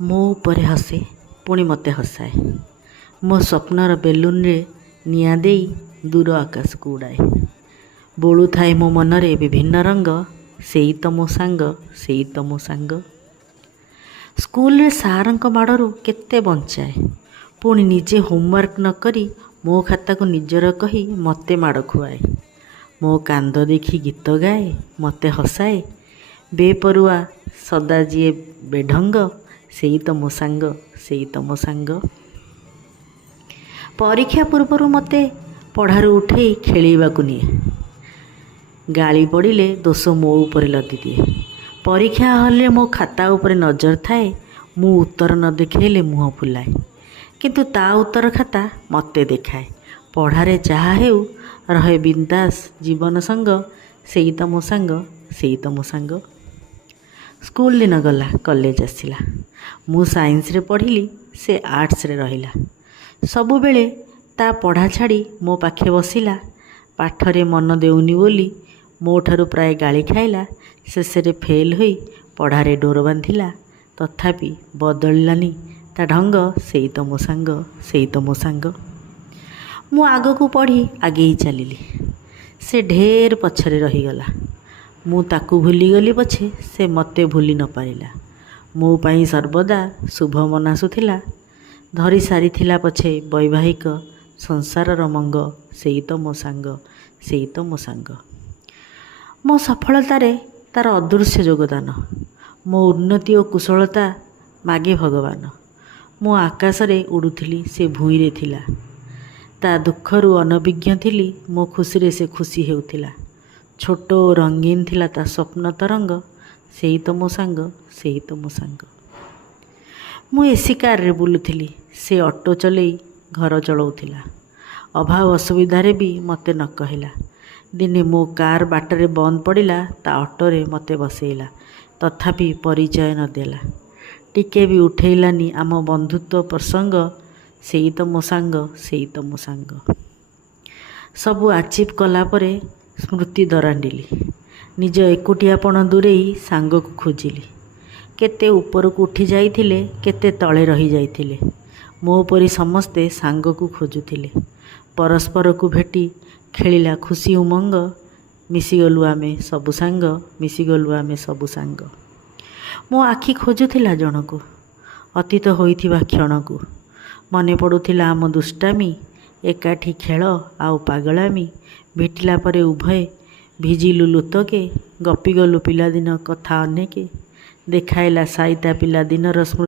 ମୋ ଉପରେ ହସେ ପୁଣି ମୋତେ ହସାଏ। ମୋ ସ୍ୱପ୍ନର ବେଲୁନରେ ନିଆଁ ଦେଇ ଦୂର ଆକାଶକୁ ଉଡ଼ାଏ। ବୋଳୁଥାଏ ମୋ ମନରେ ବିଭିନ୍ନ ରଙ୍ଗ, ସେଇ ତ ମୋ ସାଙ୍ଗ, ସେଇ ତ ମୋ ସାଙ୍ଗ। ସ୍କୁଲରେ ସାରଙ୍କ ମାଡ଼ରୁ କେତେ ବଞ୍ଚାଏ, ପୁଣି ନିଜେ ହୋମୱାର୍କ ନ କରି ମୋ ଖାତାକୁ ନିଜର କହି ମୋତେ ମାଡ଼ ଖୁଆଏ। ମୋ କାନ୍ଦ ଦେଖି ଗୀତ ଗାଏ, ମୋତେ ହସାଏ। ବେପରୁଆ ସଦା ଯିଏ ବେଢଙ୍ଗ, ସେଇ ତ ମୋ ସାଙ୍ଗ, ସେଇ ତ ମୋ ସାଙ୍ଗ। ପରୀକ୍ଷା ପୂର୍ବରୁ ମୋତେ ପଢ଼ାରୁ ଉଠେଇ ଖେଳିବାକୁ ନିଏ। ଗାଳି ପଡ଼ିଲେ ଦୋଷ ମୋ ଉପରେ ଲଦିଦିଏ। ପରୀକ୍ଷା ହଲରେ ମୋ ଖାତା ଉପରେ ନଜର ଥାଏ, ମୁଁ ଉତ୍ତର ନ ଦେଖେଇଲେ ମୁହଁ ଫୁଲାଏ। କିନ୍ତୁ ତା ଉତ୍ତର ଖାତା ମୋତେ ଦେଖାଏ। ପଢ଼ାରେ ଯାହା ହେଉ ରହେ ବିନ୍ଦାସ ଜୀବନ ସାଙ୍ଗ, ସେଇ ତ ମୋ ସାଙ୍ଗ, ସେଇ ତ ମୋ ସାଙ୍ଗ। ସ୍କୁଲ ଦିନ ଗଲା, କଲେଜ ଆସିଲା। ମୁଁ ସାଇନ୍ସରେ ପଢ଼ିଲି, ସେ ଆର୍ଟ୍ସରେ ରହିଲା। ସବୁବେଳେ ତା ପଢ଼ା ଛାଡ଼ି ମୋ ପାଖେ ବସିଲା। ପାଠରେ ମନ ଦେଉନି ବୋଲି ମୋ ଠାରୁ ପ୍ରାୟ ଗାଳି ଖାଇଲା। ଶେଷରେ ଫେଲ୍ ହୋଇ ପଢ଼ାରେ ଡୋର ବାନ୍ଧିଲା। ତଥାପି ବଦଳିଲାନି ତା ଢଙ୍ଗ, ସେଇ ତ ମୋ ସାଙ୍ଗ, ସେଇ ତ ମୋ ସାଙ୍ଗ। ମୁଁ ଆଗକୁ ପଢ଼ି ଆଗେଇ ଚାଲିଲି, ସେ ଢେର ପଛରେ ରହିଗଲା। ମୁଁ ତାକୁ ଭୁଲିଗଲି ପଛେ ସେ ମୋତେ ଭୁଲି ନ ପାରିଲା। ମୋ ପାଇଁ ସର୍ବଦା ଶୁଭ ମନାସୁଥିଲା। ଧରି ସାରିଥିଲା ପଛେ ବୈବାହିକ ସଂସାରର ମଙ୍ଗ, ସେଇ ତ ମୋ ସାଙ୍ଗ, ସେଇ ତ ମୋ ସାଙ୍ଗ। ମୋ ସଫଳତାରେ ତା'ର ଅଦୃଶ୍ୟ ଯୋଗଦାନ। ମୋ ଉନ୍ନତି ଓ କୁଶଳତା ମାଗେ ଭଗବାନ। ମୁଁ ଆକାଶରେ ଉଡ଼ୁଥିଲି, ସେ ଭୂଇଁରେ ଥିଲା। ତା ଦୁଃଖରୁ ଅନଭିଜ୍ଞ ଥିଲି, ମୋ ଖୁସିରେ ସେ ଖୁସି ହେଉଥିଲା। ଛୋଟ ଓ ରଙ୍ଗୀନ ଥିଲା ତା ସ୍ୱପ୍ନ ତରଙ୍ଗ, ସେଇ ତ ମୋ ସାଙ୍ଗ, ସେଇ ତ ମୋ ସାଙ୍ଗ। ମୁଁ ଏସି କାରରେ ବୁଲୁଥିଲି, ସେ ଅଟୋ ଚଲେଇ ଘର ଚଳଉଥିଲା। ଅଭାବ ଅସୁବିଧାରେ ବି ମୋତେ ନ କହିଲା। ଦିନେ ମୋ କାର୍ ବାଟରେ ବନ୍ଦ ପଡ଼ିଲା, ତା ଅଟୋରେ ମୋତେ ବସେଇଲା। ତଥାପି ପରିଚୟ ନ ଦେଲା, ଟିକେ ବି ଉଠେଇଲାନି ଆମ ବନ୍ଧୁତ୍ୱ ପ୍ରସଙ୍ଗ, ସେଇ ତ ମୋ ସାଙ୍ଗ, ସେଇ ତ ମୋ ସାଙ୍ଗ। ସବୁ ଆଚିଭ୍ କଲା ପରେ ସ୍ମୃତି ଦରାଣ୍ଡିଲି। ନିଜ ଏକୁଟିଆପଣ ଦୂରେଇ ସାଙ୍ଗକୁ ଖୋଜିଲି। କେତେ ଉପରକୁ ଉଠି ଯାଇଥିଲେ, କେତେ ତଳେ ରହିଯାଇଥିଲେ। ମୋ ପରି ସମସ୍ତେ ସାଙ୍ଗକୁ ଖୋଜୁଥିଲେ। ପରସ୍ପରକୁ ଭେଟି ଖେଳିଲା ଖୁସି ଉମଙ୍ଗ, ମିଶିଗଲୁ ଆମେ ସବୁ ସାଙ୍ଗ, ମିଶିଗଲୁ ଆମେ ସବୁ ସାଙ୍ଗ। ମୋ ଆଖି ଖୋଜୁଥିଲା ଜଣକୁ, ଅତୀତ ହୋଇଥିବା କ୍ଷଣକୁ। ମନେ ପଡ଼ୁଥିଲା ଆମ ଦୁଷ୍ଟାମି, ଏକାଠି ଖେଳ ଆଉ ପାଗଳାମି। ଭେଟିଲା ପରେ ଉଭୟେ ଭିଜିଲୁ ଲୁତକେ, ଗପିଗଲୁ ପିଲାଦିନ କଥା ଅନେକେ। ଦେଖାଇଲା ସାଇତା ପିଲାଦିନର ସ୍ମୃତି।